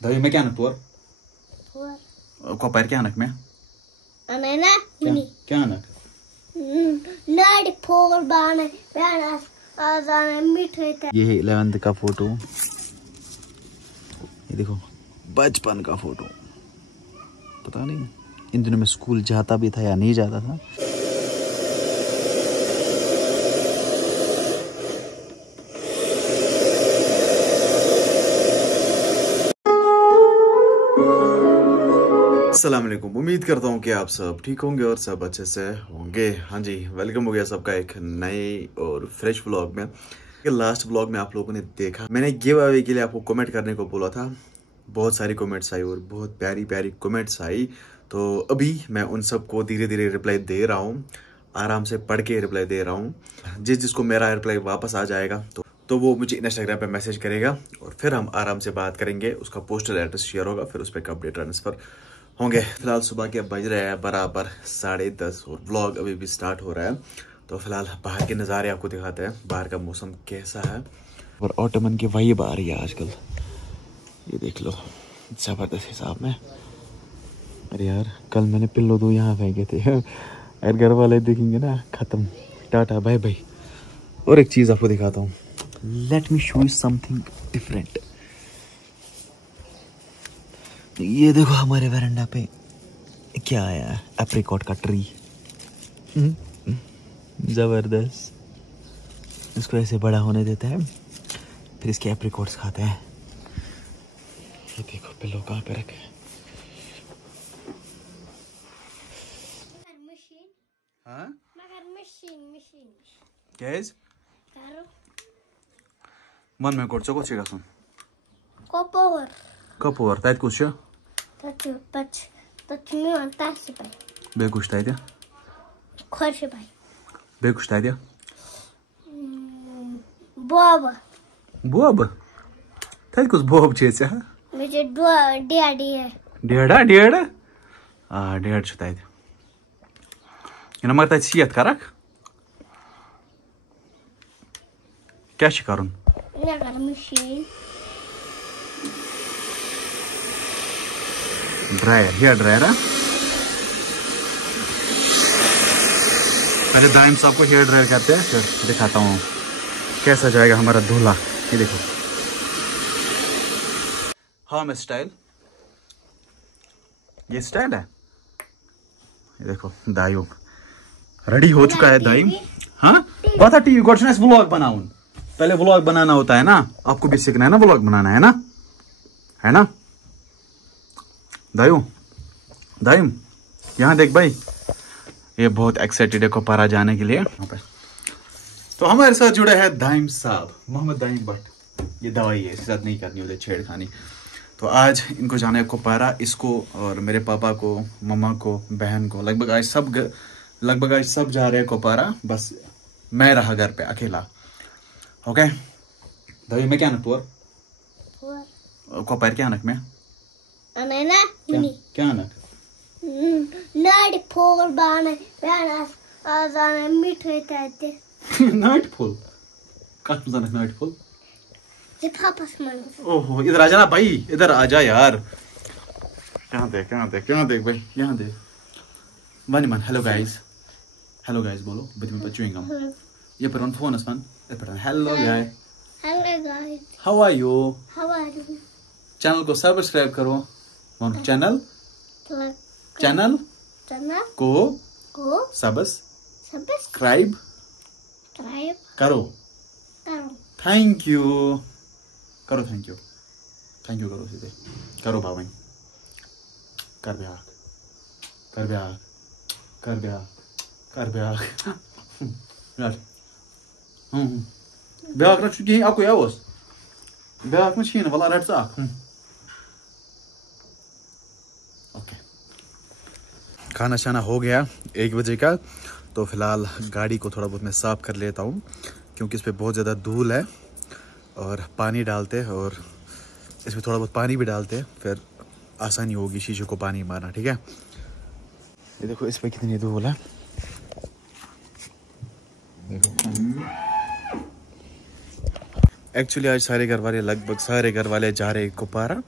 Davi me kya anak tuar? Tuar. Ko par kya anak me? Anena. Mini. Kya anak? Nadi four बाने प्याना आजाने मीठे थे। ये है 11th का फोटो। ये देखो बचपन का फोटो। पता नहीं इन दिनों में स्कूल जाता भी था या नहीं जाता था। अस्सलाम वालेकुम। उम्मीद करता हूँ कि आप सब ठीक होंगे और सब अच्छे से होंगे। हाँ जी, वेलकम हो गया सबका एक नए और फ्रेश व्लॉग में। लास्ट व्लॉग में आप लोगों ने देखा मैंने गिव अवे के लिए आपको कमेंट करने को बोला था। बहुत सारी कमेंट्स आई और बहुत प्यारी प्यारी कमेंट्स आई। तो अभी मैं उन सबको धीरे धीरे रिप्लाई दे रहा हूँ, आराम से पढ़ के रिप्लाई दे रहा हूँ। जिसको मेरा रिप्लाई वापस आ जाएगा तो वो मुझे इंस्टाग्राम पे मैसेज करेगा और फिर हम आराम से बात करेंगे। उसका पोस्टल एड्रेस शेयर होगा, फिर उस पर कपड़े ट्रांसफ़र होंगे। फिलहाल सुबह के बज रहे हैं बराबर 10:30 और व्लॉग अभी भी स्टार्ट हो रहा है। तो फिलहाल बाहर के नज़ारे आपको दिखाते हैं, बाहर का मौसम कैसा है। और ऑटोमन की वाइब आ रही है आजकल, ये देख लो ज़बरदस्त हिसाब में। अरे यार कल मैंने पिल्लो 2 यहाँ फेंके थे अगर घर वाले देखेंगे ना ख़त्म, टाटा बाय बाय। और एक चीज़ आपको दिखाता हूँ, let me show you something different. ये देखो हमारे वरांडा पे क्या आया है, एप्रिकॉट का ट्री। जबरदस्त। इसको ऐसे बड़ा होने देते हैं, फिर इसके एप्रिकॉट्स खाते हैं। ये देखो पिल्लो कहाँ पे रखे हैं। हाँ मशीन कैस करो मन में कोट चको चेगा सुन कपोर कपोर तायत कुछ तचमी अंता से भाई बेकुश तायत खुश भाई बेकुश तायत बॉब बोब तायत कुछ बोब चेस है मुझे डैडी है डेढ़ आ डेढ़ तायत इन मगर तायत सियत करक क्या करुन मशीन ड्रायर, हेयर ड्रायर है। पहले दाइम साहब को हेयर ड्रायर करते हैं, फिर दिखाता हूँ कैसा जाएगा हमारा दूल्हा। ये देखो हाँ मैं स्टाइल, ये स्टाइल है। ये देखो दायूं रेडी हो चुका है। दाइम हाँ बता टीवी क्वेश्चन व्लॉग बनाऊं, पहले व्लॉग बनाना होता है ना, आपको भी सीखना है ना व्लॉग बनाना, है ना दायूं दायूं यहाँ देख भाई, ये बहुत एक्साइटेड है कोपारा जाने के लिए। तो हमारे साथ जुड़े हैं दाइम साहब, मोहम्मद दाइम भट्ट। ये दवाई है, इसके साथ नहीं करनी होती छेड़खानी। तो आज इनको जाना है कोपारा, इसको और मेरे पापा को, मम्मा को, बहन को, लगभग आज सब जा रहे हैं कोपारा। बस मैं रहा घर पे अकेला। ओके दावी मैं क्या नक कोपार क्या अनक में अनैना मिनी क्या अनक नाडी फोर बाने प्याना आजाने मीठे थे नाइट फुल कहाँ अनक नाइट फुल ये पापास मन। ओहो इधर आ जाना भाई, इधर आ जा यार। यहाँ देख भाई, यहाँ देख मन। हेलो गाइस बोलो बच में बचूंगा ये पर फोन अस्मान hello guys how are you. Channel को सब्सक्राइब करो, चैनल को सब्सक्राइब करो। थैंक यू करो सीधे करो बाबा। कर ब्याह ब्याह रट कहीं अकु ब्याह वला रट ओके। खाना शाना हो गया 1 बजे का। तो फिलहाल गाड़ी को थोड़ा बहुत मैं साफ कर लेता हूँ, क्योंकि इस पर बहुत ज़्यादा धूल है और पानी डालते हैं, और इसमें थोड़ा बहुत पानी भी डालते हैं, फिर आसानी होगी शीशे को पानी मारना। ठीक है, ये देखो इस पर कितनी धूल है। एक्चुअली आज लगभग सारे घर वाले जा रहे कोपारा,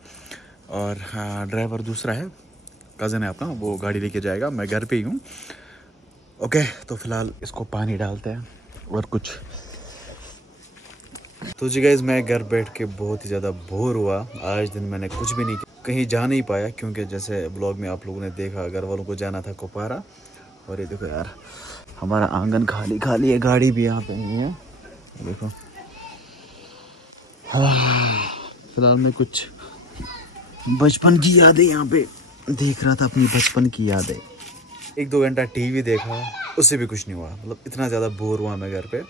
और हाँ, ड्राइवर दूसरा है, कज़न है अपना, वो गाड़ी लेके जाएगा, मैं घर पे ही हूँ। ओके, तो फिलहाल इसको पानी डालते हैं और कुछ। तो जी गाइस, मैं घर बैठ के बहुत ही ज़्यादा बोर हुआ। आज दिन मैंने कुछ भी नहीं किया, कहीं जा नहीं पाया, क्योंकि जैसे ब्लॉग में आप लोगों ने देखा, घर वालों को जाना था कुपवारा। और ये देखो यार, हमारा आंगन खाली खाली है, गाड़ी भी यहाँ पे नहीं है। देखो, फिलहाल मैं कुछ बचपन की यादें यहाँ पे देख रहा था, अपनी बचपन की यादें। 1-2 घंटा टीवी देखा, उससे भी कुछ नहीं हुआ। मतलब इतना ज़्यादा बोर हुआ मैं घर पे।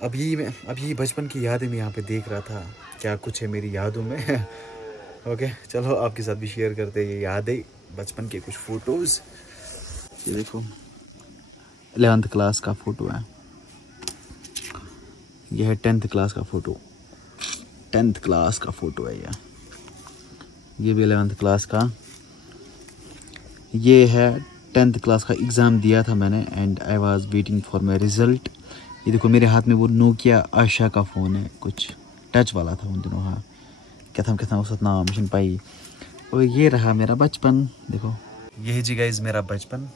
अभी बचपन की यादें मैं यहाँ पे देख रहा था, क्या कुछ है मेरी यादों में। ओके, चलो आपके साथ भी शेयर करते हैं ये यादें, बचपन के कुछ फोटोज़। ये देखो, 11th क्लास का फ़ोटो है, यह है 10th क्लास का फ़ोटो। 10th क्लास का फ़ोटो है ये भी 11th क्लास का। ये है 10th क्लास का, एग्ज़ाम दिया था मैंने and I was waiting for my result. ये देखो, मेरे हाथ में वो नोकिया आशा का फ़ोन है, कुछ टच वाला था उन दिनों। हाँ, क्या था उस नाम मिशन पाई। और ये रहा मेरा बचपन। देखो, यही जी गाइस मेरा बचपन,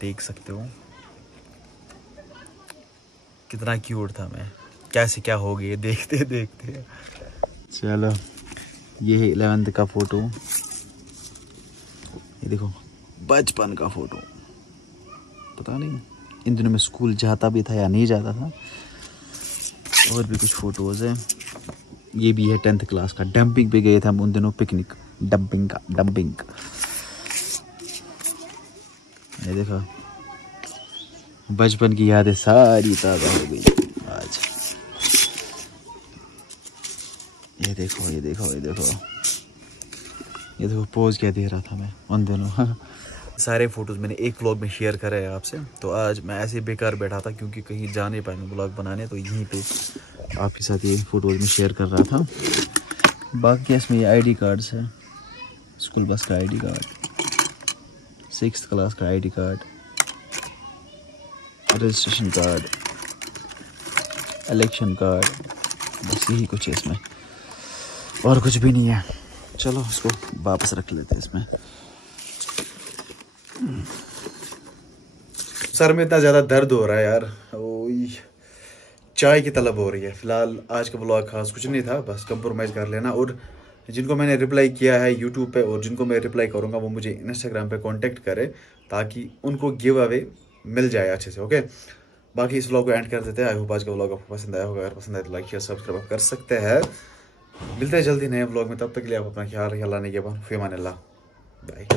देख सकते हो कितना क्यूट था मैं, कैसे क्या हो गए देखते देखते। चलो, ये है 11th का फ़ोटो। ये देखो, बचपन का फ़ोटो। पता नहीं इन दिनों में स्कूल जाता भी था या नहीं जाता था। और भी कुछ फ़ोटोज़ हैं। ये भी है 10th क्लास का, डंपिंग पे गए थे हम उन दिनों, पिकनिक, डंपिंग। ये देखो, बचपन की यादें सारी ताज़ा हो गई आज। ये देखो पोज क्या दे रहा था मैं उन दिनों। सारे फोटोज़ मैंने एक व्लॉग में शेयर करे हैं आपसे। तो आज मैं ऐसे बेकार बैठा था, क्योंकि कहीं जा नहीं पाया मैं व्लॉग बनाने, तो यहीं पे आपके साथ ये फ़ोटोज़ में शेयर कर रहा था। बाकी इसमें ये आईडी कार्ड्स है, स्कूल बस का आईडी कार्ड, 6th क्लास का ID card, registration card, election card, बस यही कुछ है इसमें, और कुछ भी नहीं है। चलो इसको वापस रख लेते हैं इसमें। सर में इतना ज़्यादा दर्द हो रहा है यार, ओई चाय की तलब हो रही है। फिलहाल आज का व्लॉग खास कुछ नहीं था, बस कंप्रोमाइज़ कर लेना। और जिनको मैंने रिप्लाई किया है यूट्यूब पे, और जिनको मैं रिप्लाई करूँगा, वो मुझे इंस्टाग्राम पे कांटेक्ट करे, ताकि उनको गिव अवे मिल जाए अच्छे से। ओके, बाकी इस व्लॉग को एंड कर देते हैं। आई होप आज का व्लॉग आपको पसंद आया होगा। अगर पसंद आए तो लाइक शेयर सब्सक्राइब आप कर सकते हैं। मिलते हैं जल्दी नए व्लॉग में, तब तक के लिए आप अपना ख्याल रखिए। अल्लाह ने के बाद, फ़ी अमान अल्लाह, बाय।